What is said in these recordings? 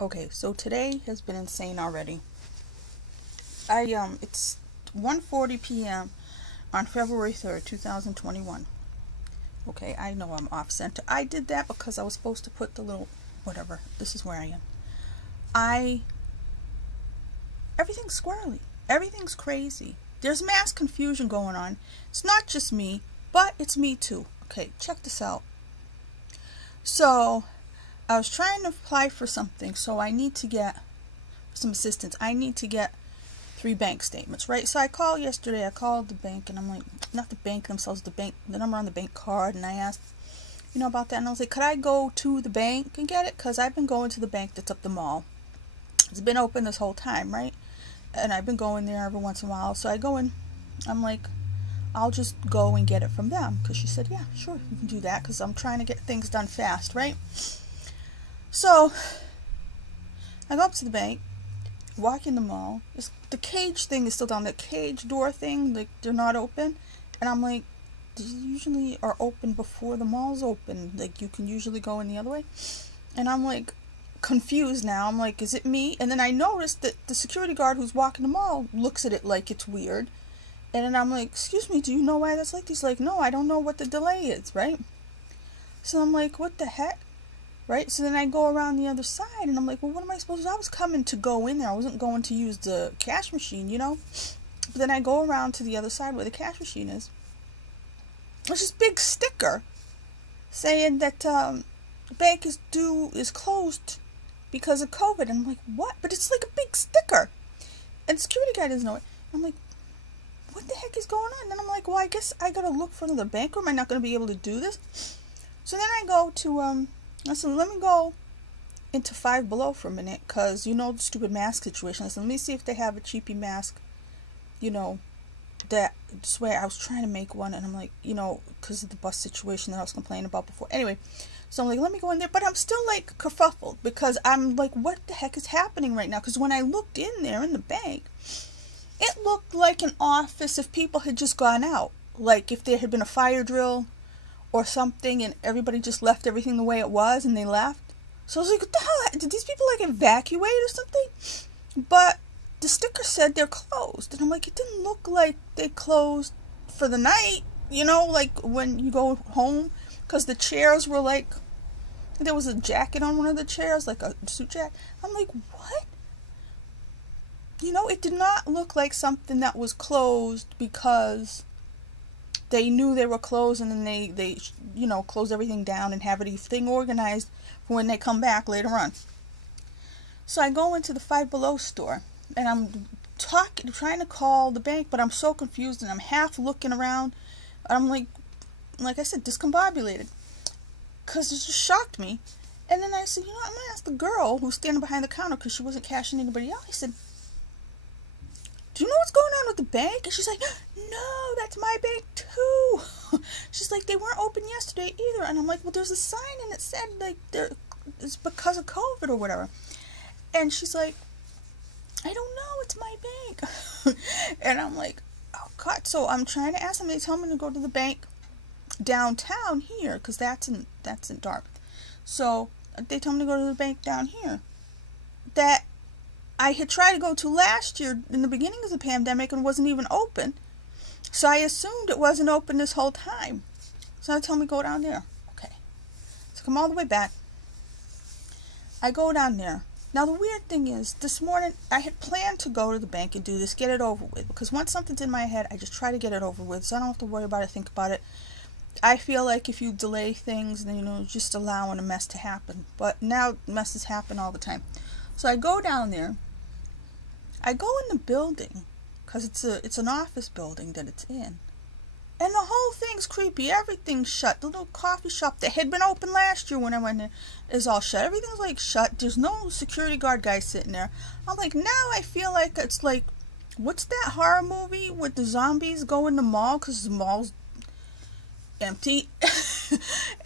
Okay, so today has been insane already. It's 1:40 p.m. on February 3rd, 2021. Okay, I know I'm off center. I did that because I was supposed to put the little whatever. This is where I am. I Everything's squirrely. Everything's crazy. There's mass confusion going on. It's not just me, but it's me too. Okay, check this out. So, I was trying to apply for something, so I need to get some assistance. I need to get 3 bank statements, right? So I called yesterday. I called the bank, and I'm like, not the bank themselves, the number on the bank card, and I asked, about that, and I was like, could I go to the bank and get it? Because I've been going to the bank that's up the mall. It's been open this whole time, right? And I've been going there every once in a while. So I go in. I'm like, I'll just go and get it from them. Because she said, yeah, sure, you can do that. Because I'm trying to get things done fast, right? So I go up to the bank, walk in the mall. The cage thing is still down. The cage door thing, like, they're not open. And I'm like, these usually are open before the mall's open. Like, you can usually go in the other way. And I'm like, confused now. I'm like, is it me? And then I noticed that the security guard who's walking the mall looks at it like it's weird. And then I'm like, excuse me, do you know why that's like this? He's like, no, I don't know what the delay is, right? So I'm like, what the heck? Right? So then I go around the other side, and I'm like, well, what am I supposed to do? I was coming to go in there. I wasn't going to use the cash machine, But then I go around to the other side where the cash machine is. There's this big sticker saying that the bank is closed because of COVID. And I'm like, what? But it's like a big sticker. And the security guy doesn't know it. I'm like, what the heck is going on? And then I'm like, well, I guess I gotta look for another bank, or am I not gonna be able to do this? So then I go to I said, let me go into Five Below for a minute, because the stupid mask situation. I said, let me see if they have a cheapy mask, that swear I was trying to make one, and I'm like, because of the bus situation that I was complaining about before. Anyway, so I'm like, let me go in there, but I'm still like kerfuffled, because I'm like, what the heck is happening right now? Because when I looked in there in the bank, it looked like an office if people had just gone out, like if there had been a fire drill or something, and everybody just left everything the way it was and they left. So I was like, what the hell? Did these people like evacuate or something? But the sticker said they're closed. And I'm like, it didn't look like they closed for the night, like when you go home. Because the chairs were like, there was a jacket on one of the chairs, like a suit jacket. I'm like, what? It did not look like something that was closed because they knew they were closed, and then they close everything down and have everything organized for when they come back later on. So I go into the Five Below store, and I'm trying to call the bank, but I'm so confused, and I'm half looking around. I'm like I said, discombobulated, because it just shocked me. And then I said, I'm going to ask the girl who's standing behind the counter, because she wasn't cashing anybody out. I said, do you know what's going on with the bank? And she's like, no, that's my bank too. She's like, they weren't open yesterday either. And I'm like, well, there's a sign, and it said like it's because of COVID or whatever. And she's like, I don't know, it's my bank. And I'm like, oh God. So I'm trying to ask them. They tell me to go to the bank downtown here, because that's in Dartmouth. So they told me to go to the bank down here that I had tried to go to last year in the beginning of the pandemic and wasn't even open. So I assumed it wasn't open this whole time. So they told me to go down there. Okay. So come all the way back. I go down there. Now the weird thing is, this morning I had planned to go to the bank and do this, get it over with. Because once something's in my head, I just try to get it over with. So I don't have to worry about it, think about it. I feel like if you delay things, then just allowing a mess to happen. But now messes happen all the time. So I go down there. I go in the building, because it's an office building that it's in. And the whole thing's creepy. Everything's shut. The little coffee shop that had been open last year when I went there is all shut. Everything's like shut. There's no security guard guy sitting there. I'm like, now I feel like it's like, what's that horror movie with the zombies go in the mall because the mall's empty?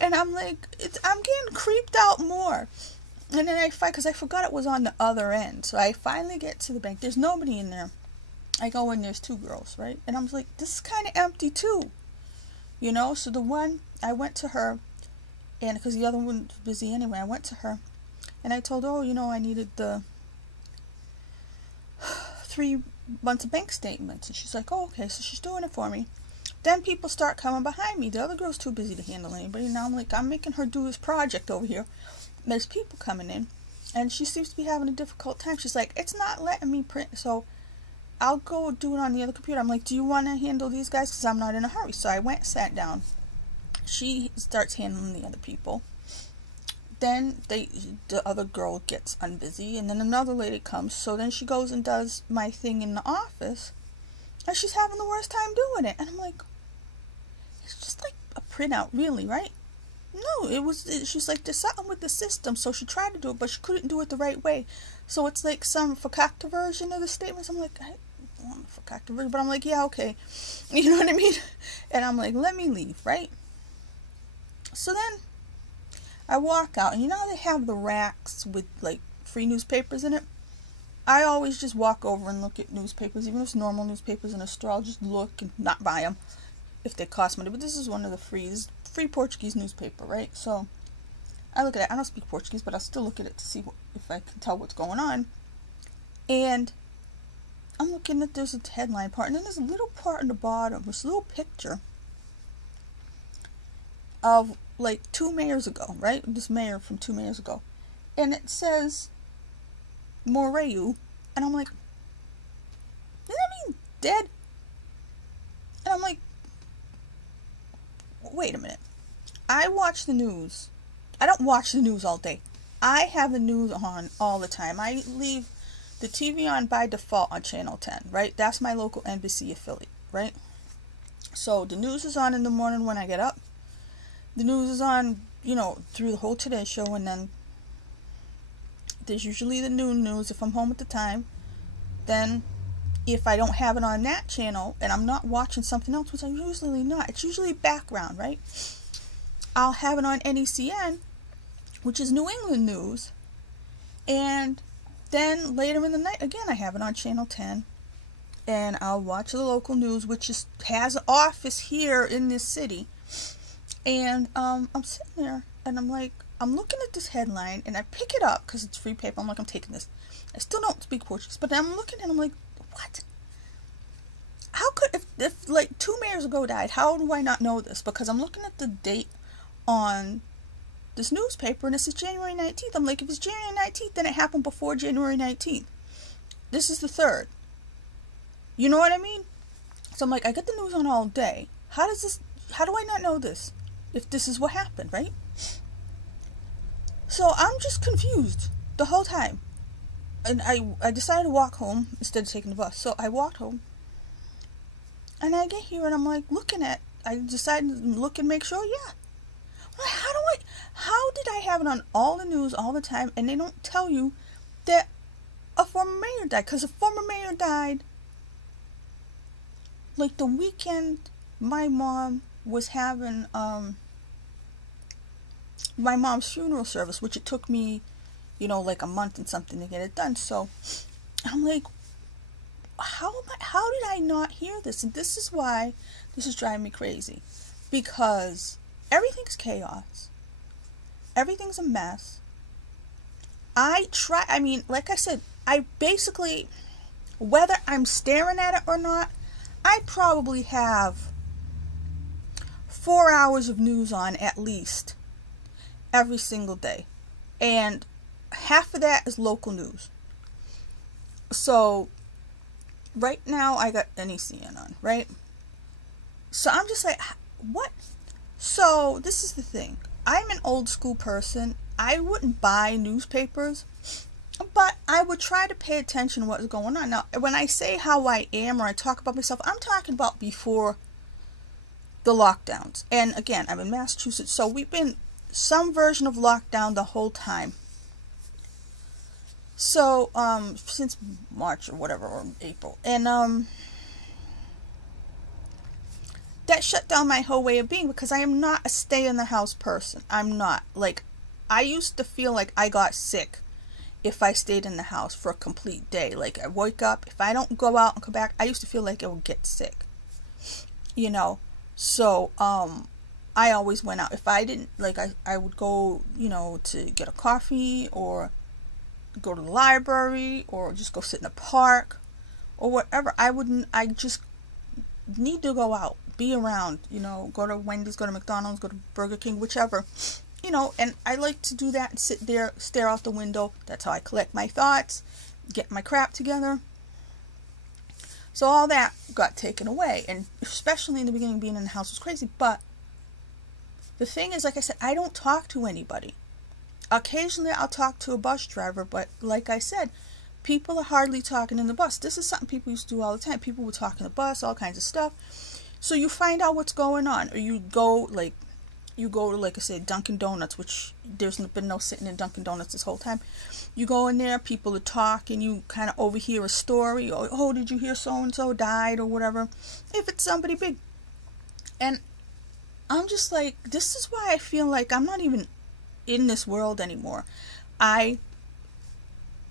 And I'm like, I'm getting creeped out more. And then I fight, because I forgot it was on the other end. So I finally get to the bank. There's nobody in there. I go in, there's 2 girls, right? And I'm like, this is kind of empty too. So the one, I went to her, and because the other one was busy anyway, I went to her. And I told her, oh, I needed the 3 months of bank statements. And she's like, oh, okay. So she's doing it for me. Then people start coming behind me. The other girl's too busy to handle anybody. Now I'm like, I'm making her do this project over here. There's people coming in. And she seems to be having a difficult time. She's like, it's not letting me print. So I'll go do it on the other computer. I'm like, do you want to handle these guys? Because I'm not in a hurry. So I went, sat down. She starts handling the other people. Then the other girl gets unbusy, and then another lady comes. So then she goes and does my thing in the office, and she's having the worst time doing it. And I'm like, it's just like a printout, really, right? No, she's like, there's something with the system. So she tried to do it, but she couldn't do it the right way. So it's like some fakakta version of the statements. I'm like, I don't want a fakakta version, but I'm like, yeah, okay. You know what I mean? And I'm like, let me leave, right? So then I walk out, and you know how they have the racks with like free newspapers in it? I always just walk over and look at newspapers, even if it's normal newspapers in a store. I'll just look and not buy them if they cost money. But this is one of the free Portuguese newspaper, right? So I look at it. I don't speak Portuguese, but I'll still look at it to see if I can tell what's going on. And I'm looking at, there's a headline part, and then there's a little part in the bottom, this little picture of like 2 mayors ago, right? This mayor from 2 mayors ago. And it says Moreu. And I'm like, does that mean dead? And I'm like, wait a minute. I watch the news. I don't watch the news all day. I have the news on all the time. I leave the TV on by default on Channel 10, right? That's my local NBC affiliate, right? So the news is on in the morning when I get up. The news is on, through the whole Today Show, and then there's usually the noon news if I'm home at the time. Then, if I don't have it on that channel, and I'm not watching something else, which I'm usually not, it's usually background, right? I'll have it on NECN, which is New England news, and then later in the night, again, I have it on Channel 10, and I'll watch the local news, which has an office here in this city. And I'm sitting there, and I'm like, I'm looking at this headline, and I pick it up because it's free paper. I'm like, I'm taking this. I still don't speak Portuguese, but I'm looking, and I'm like, what? How could, if like 2 mayors ago died, how do I not know this? Because I'm looking at the date on this newspaper, and it says January 19th. I'm like, if it's January 19th, then it happened before January 19th. This is the 3rd. You know what I mean? So I'm like, I get the news on all day. How do I not know this? If this is what happened, right? So I'm just confused the whole time. And I decided to walk home instead of taking the bus. So I walked home. And I get here and I'm like I decided to look and make sure, yeah. How did I have it on all the news all the time and they don't tell you that a former mayor died? Because a former mayor died like the weekend my mom was having my mom's funeral service, which it took me, like a month and something to get it done. So I'm like, how did I not hear this? And this is why this is driving me crazy, because everything's chaos, everything's a mess. Like I said, I basically, whether I'm staring at it or not, I probably have 4 hours of news on at least every single day, and half of that is local news. So right now I got NECN on, right? So I'm just like, what? So this is the thing, I'm an old school person. I wouldn't buy newspapers, but I would try to pay attention to what's going on. Now when I say how I am or I talk about myself, I'm talking about before the lockdowns. And again, I'm in Massachusetts, so we've been some version of lockdown the whole time. So, since March or whatever, or April. And, that shut down my whole way of being, because I am not a stay-in-the-house person. I'm not. Like, I used to feel like I got sick if I stayed in the house for a complete day. Like, I wake up, if I don't go out and come back, I used to feel like I would get sick. So, I always went out. If I didn't, like, I would go, you know, to get a coffee or go to the library or just go sit in a park or whatever. I just need to go out, be around, you know, go to Wendy's, go to McDonald's, go to Burger King, whichever, you know, and I like to do that and sit there, stare out the window. That's how I collect my thoughts, get my crap together. So all that got taken away, and especially in the beginning, being in the house was crazy. But the thing is, like I said, I don't talk to anybody. Occasionally I'll talk to a bus driver, but like I said, people are hardly talking in the bus. This is something people used to do all the time. People would talk in the bus, all kinds of stuff. So you find out what's going on, or you go to, like I said, Dunkin' Donuts, which there's been no sitting in Dunkin' Donuts this whole time. You go in there, people are talking, you kind of overhear a story, or, oh, did you hear so-and-so died, or whatever, if it's somebody big. And I'm just like, this is why I feel like I'm not even in this world anymore. I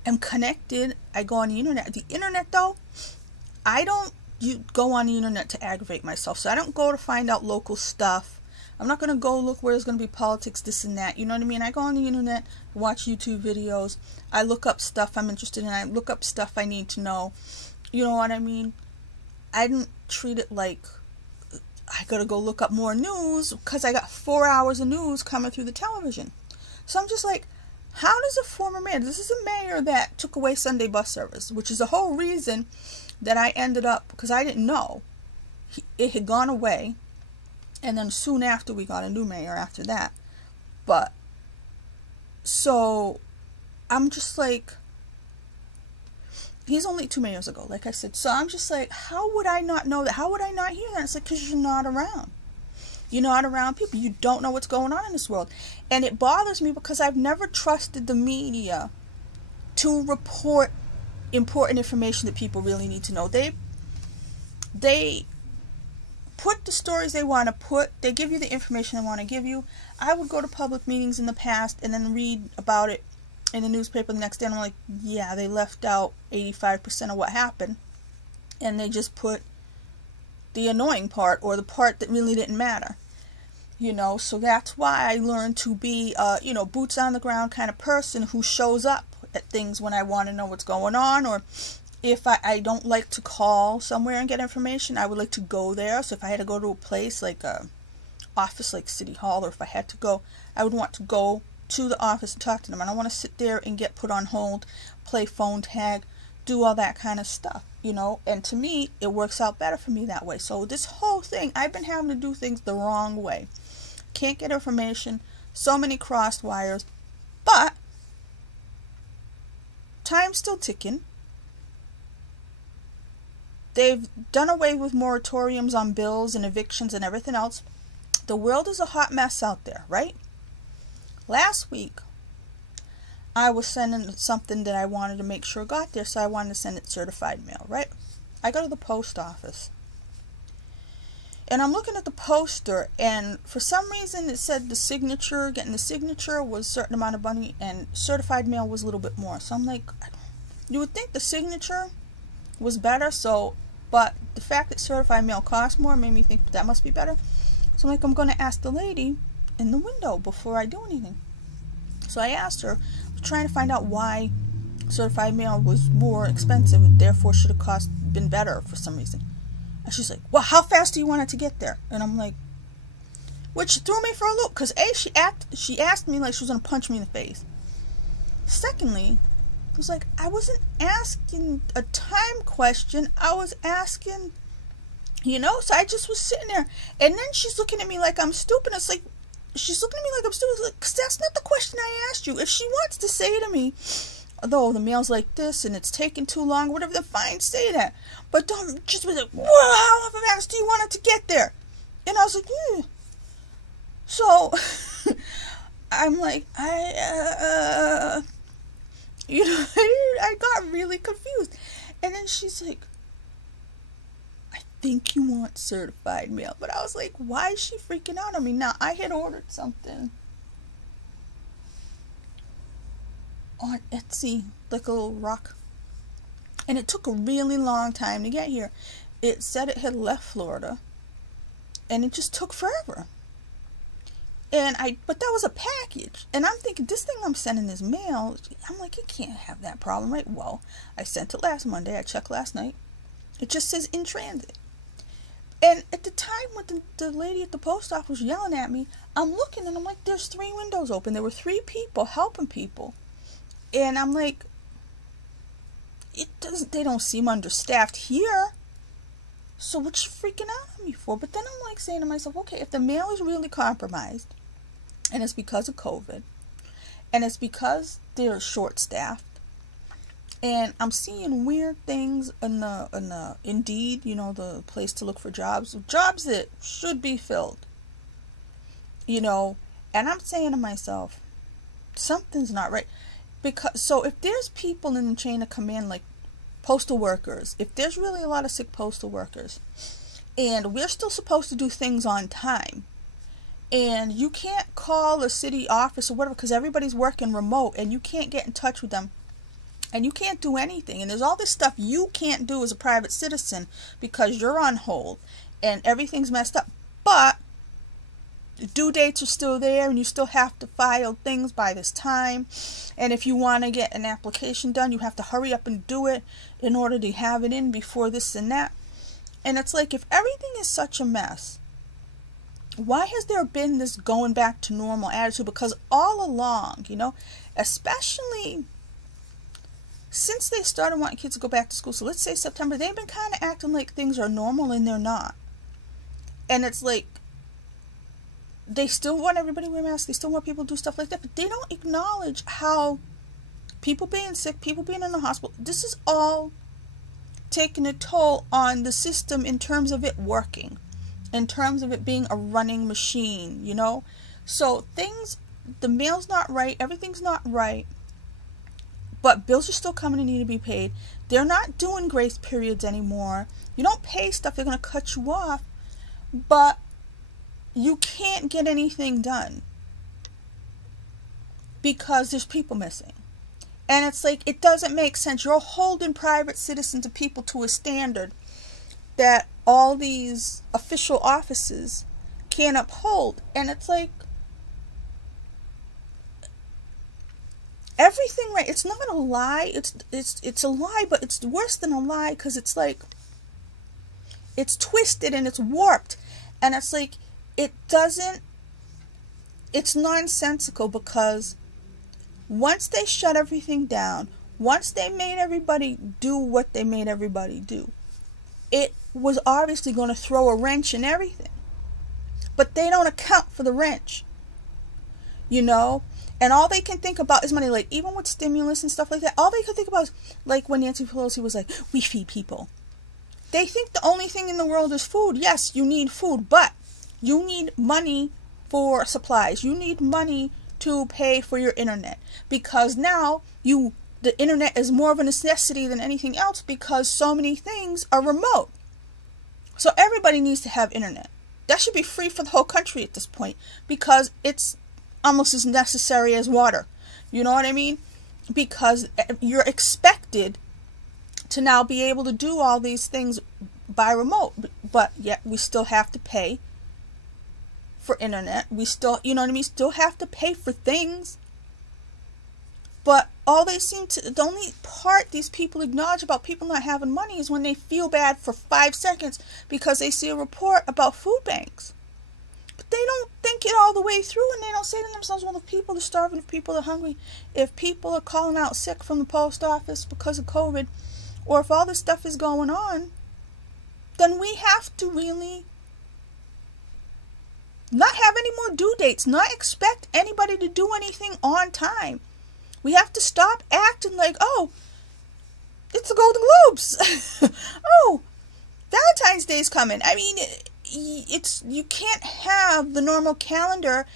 am connected. I go on the internet. The internet, though, I don't go on the internet to aggravate myself. So I don't go to find out local stuff. I'm not going to go look where there's going to be politics, this and that. You know what I mean? I go on the internet, watch YouTube videos. I look up stuff I'm interested in. I look up stuff I need to know. You know what I mean? I didn't treat it like I got to go look up more news because I got 4 hours of news coming through the television. So I'm just like, how does a former mayor, this is a mayor that took away Sunday bus service, which is the whole reason that I ended up, because I didn't know, it had gone away. And then soon after, we got a new mayor after that. But, so, I'm just like, he's only 2 mayors ago, like I said. So I'm just like, how would I not know that? How would I not hear that? It's like, because you're not around. You're not around people. You don't know what's going on in this world. And it bothers me because I've never trusted the media to report important information that people really need to know. They put the stories they want to put. They give you the information they want to give you. I would go to public meetings in the past and then read about it in the newspaper the next day, and I'm like, yeah, they left out 85% of what happened, and they just put the annoying part, or the part that really didn't matter. You know, so that's why I learned to be you know, boots on the ground kind of person who shows up at things when I want to know what's going on, or if I don't like to call somewhere and get information, I would like to go there. So if I had to go to a place like a office like City Hall, or if I had to go, I would want to go to the office and talk to them. I don't want to sit there and get put on hold, play phone tag, do all that kind of stuff, you know. And to me, it works out better for me that way. So this whole thing, I've been having to do things the wrong way. Can't get information, so many crossed wires, but time's still ticking. They've done away with moratoriums on bills and evictions and everything else. The world is a hot mess out there, right? Last week, I was sending something that I wanted to make sure got there, so I wanted to send it certified mail, right? I go to the post office, and I'm looking at the poster, and for some reason it said the signature, getting the signature was a certain amount of money, and certified mail was a little bit more. So I'm like, you would think the signature was better, so, but the fact that certified mail costs more made me think that must be better. So I'm like, I'm going to ask the lady in the window before I do anything. So I asked her, trying to find out why certified mail was more expensive and therefore should have been better for some reason. And she's like, well, how fast do you want it to get there? And I'm like, which threw me for a loop, because A, she asked me like she was going to punch me in the face. Secondly, I was like, I wasn't asking a time question. I was asking, you know, so I just was sitting there. And then she's looking at me like I'm stupid. It's like, she's looking at me like I'm stupid. Like, 'cause that's not the question I asked you. If she wants to say to me, although the mail's like this and it's taking too long, whatever, then fine, say that. But don't just be like, whoa, how fast do you want it to get there? And I was like, So, I'm like, you know, I got really confused. And then she's like, I think you want certified mail. But I was like, why is she freaking out on me? Now, I had ordered something on Etsy, like a little rock. And it took a really long time to get here. It said it had left Florida. And it just took forever. but that was a package. And I'm thinking, this thing I'm sending is mail. I'm like, it can't have that problem, right? Well, I sent it last Monday. I checked last night. It just says in transit. And at the time when the lady at the post office was yelling at me, I'm looking and I'm like, there's 3 windows open. There were 3 people helping people. And I'm like, they don't seem understaffed here. So what you freaking out on me for? But then I'm like saying to myself, okay, if the mail is really compromised, and it's because of COVID, and it's because they're short-staffed, and I'm seeing weird things in the Indeed, the place to look for jobs that should be filled, and I'm saying to myself, something's not right. So if there's people in the chain of command, like postal workers, if there's really a lot of sick postal workers, and we're still supposed to do things on time, and you can't call a city office or whatever because everybody's working remote, and you can't get in touch with them, and you can't do anything, and there's all this stuff you can't do as a private citizen because you're on hold, and everything's messed up, but the due dates are still there, and you still have to file things by this time. And if you want to get an application done, you have to hurry up and do it in order to have it in before this and that. And it's like, if everything is such a mess, why has there been this going back to normal attitude? Because all along, especially since they started wanting kids to go back to school, so let's say September, they've been kind of acting like things are normal, and they're not. And it's like, they still want everybody to wear masks. They still want people to do stuff like that. But they don't acknowledge how people being sick, people being in the hospital, this is all taking a toll on the system in terms of it working, in terms of it being a running machine, So the mail's not right. Everything's not right. But bills are still coming and need to be paid. They're not doing grace periods anymore. You don't pay stuff, they're going to cut you off. But you can't get anything done because there's people missing. And it's like, it doesn't make sense. You're holding private citizens and people to a standard that all these official offices can't uphold. And it's like, everything, right? It's not a lie. It's a lie, but it's worse than a lie because it's like, it's twisted and it's warped. And it's like, it's nonsensical because once they shut everything down, once they made everybody do what they made everybody do, it was obviously going to throw a wrench in everything. But they don't account for the wrench, and all they can think about is money. Like, even with stimulus and stuff like that, all they could think about is, like, when Nancy Pelosi was like, we feed people. They think the only thing in the world is food. Yes, you need food, but you need money for supplies. You need money to pay for your internet. Because now the internet is more of a necessity than anything else because so many things are remote. So everybody needs to have internet. That should be free for the whole country at this point because it's almost as necessary as water. You know what I mean? Because you're expected to now be able to do all these things by remote. But yet we still have to pay for internet. We still, still have to pay for things. But the only part these people acknowledge about people not having money is when they feel bad for 5 seconds because they see a report about food banks. But they don't think it all the way through, and they don't say to themselves, well, if people are starving, if people are hungry, if people are calling out sick from the post office because of COVID, or if all this stuff is going on, then we have to really not have any more due dates, not expect anybody to do anything on time. We have to stop acting like, oh, it's the Golden Globes. Oh, Valentine's Day's coming. I mean, you can't have the normal calendar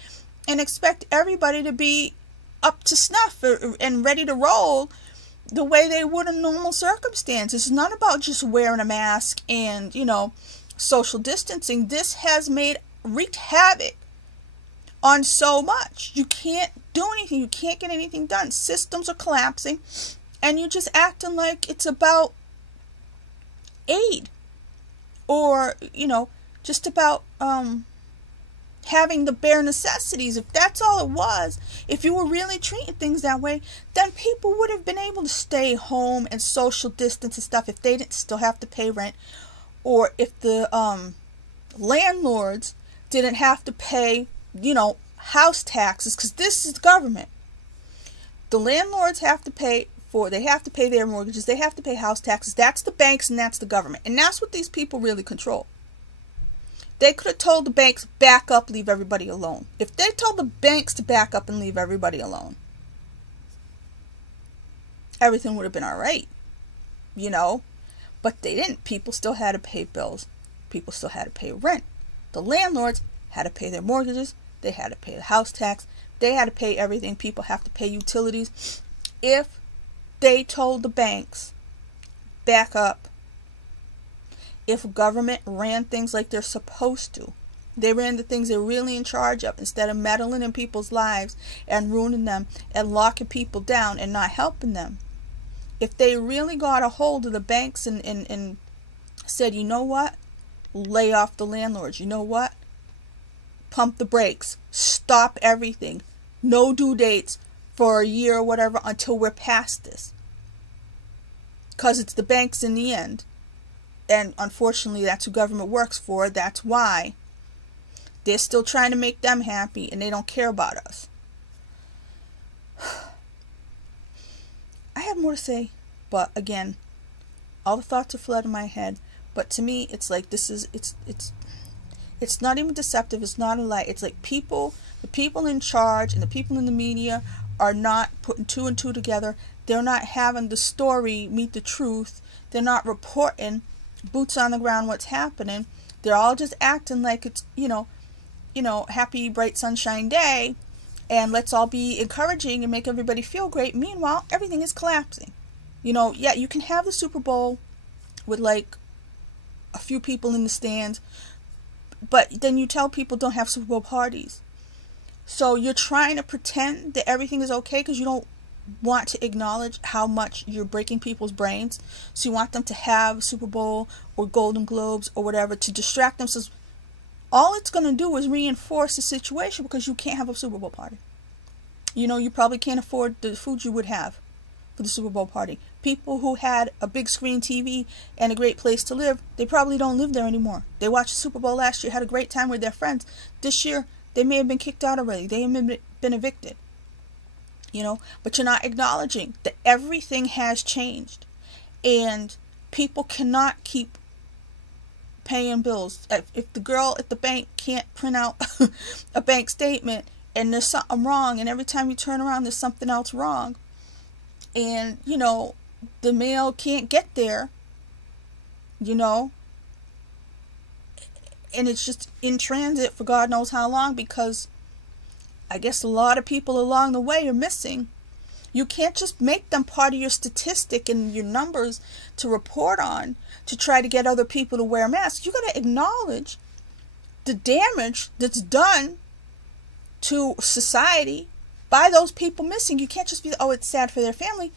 and expect everybody to be up to snuff and ready to roll the way they would in normal circumstances. It's not about just wearing a mask and, social distancing. This has wreaked havoc on so much. You can't do anything. You can't get anything done. Systems are collapsing, and you're just acting like it's about aid or, just about having the bare necessities. If that's all it was, if you were really treating things that way, then people would have been able to stay home and social distance and stuff if they didn't still have to pay rent, or if the landlords didn't have to pay, house taxes, because this is government. The landlords have to pay they have to pay their mortgages, they have to pay house taxes. That's the banks and that's the government. And that's what these people really control. They could have told the banks, back up, leave everybody alone. If they told the banks to back up and leave everybody alone, everything would have been all right, But they didn't. People still had to pay bills. People still had to pay rent. The landlords had to pay their mortgages. They had to pay the house tax. They had to pay everything. People have to pay utilities. If they told the banks, back up, if government ran things like they're supposed to, they ran the things they're really in charge of, instead of meddling in people's lives and ruining them and locking people down and not helping them. If they really got a hold of the banks and said, you know what, lay off the landlords, you know what, pump the brakes, stop everything, no due dates for a year or whatever until we're past this. Because it's the banks in the end. And unfortunately, that's who government works for. That's why they're still trying to make them happy and they don't care about us. I have more to say, but again, all the thoughts are flooding my head. But to me, it's like it's not even deceptive. It's not a lie. It's like the people in charge and the people in the media are not putting two and two together. They're not having the story meet the truth. They're not reporting boots on the ground what's happening. They're all just acting like it's, happy, bright, sunshine day, and let's all be encouraging and make everybody feel great. Meanwhile, everything is collapsing. Yeah, you can have the Super Bowl with like a few people in the stands, but then you tell people don't have Super Bowl parties. So you're trying to pretend that everything is okay because you don't want to acknowledge how much you're breaking people's brains. So you want them to have Super Bowl or Golden Globes or whatever to distract themselves. All it's going to do is reinforce the situation because you can't have a Super Bowl party. You probably can't afford the food you would have for the Super Bowl party. People who had a big screen TV and a great place to live, they probably don't live there anymore. They watched the Super Bowl last year, had a great time with their friends. This year, they may have been kicked out already. They have been evicted. But you're not acknowledging that everything has changed. And people cannot keep paying bills. If the girl at the bank can't print out a bank statement and there's something wrong, and every time you turn around there's something else wrong, and, the mail can't get there, and it's just in transit for God knows how long because I guess a lot of people along the way are missing. You can't just make them part of your statistic and your numbers to report on to try to get other people to wear masks. You got to acknowledge the damage that's done to society by those people missing. You can't just be, oh, it's sad for their family.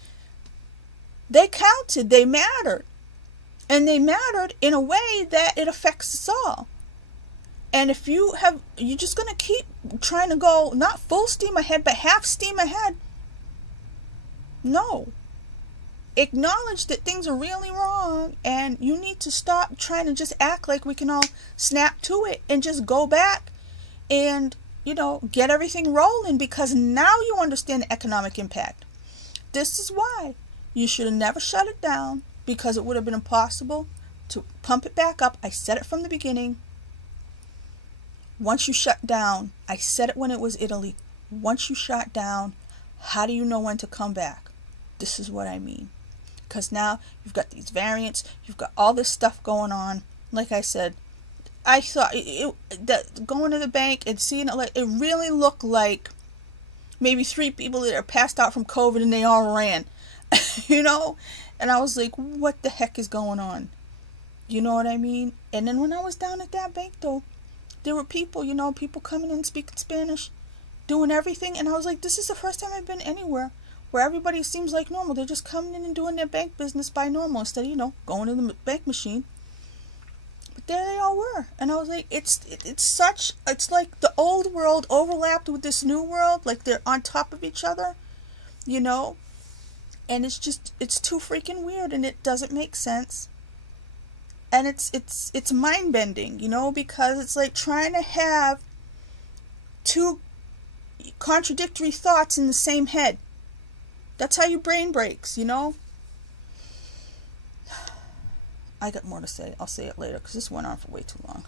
They counted. They mattered. And they mattered in a way that it affects us all. And if you're just going to keep trying to go, not full steam ahead, but half steam ahead. No. Acknowledge that things are really wrong, and you need to stop trying to just act like we can all snap to it and just go back and, get everything rolling, because now you understand the economic impact. This is why you should have never shut it down, because it would have been impossible to pump it back up. I said it from the beginning. Once you shut down, I said it when it was Italy, once you shut down, how do you know when to come back? This is what I mean. Because now you've got these variants, you've got all this stuff going on. Like I said, I thought that going to the bank and seeing it, it really looked like maybe 3 people that are passed out from COVID and they all ran, And I was like, what the heck is going on? You know what I mean? And then when I was down at that bank, though, there were people, people coming in speaking Spanish, doing everything. And I was like, this is the first time I've been anywhere where everybody seems like normal. They're just coming in and doing their bank business by normal instead of, going to the bank machine. But there they all were. And I was like, it's like the old world overlapped with this new world, like they're on top of each other, you know? And it's too freaking weird, and it doesn't make sense. And it's mind-bending, you know, because it's like trying to have two contradictory thoughts in the same head. That's how your brain breaks, you know? I got more to say. I'll say it later, because this went on for way too long.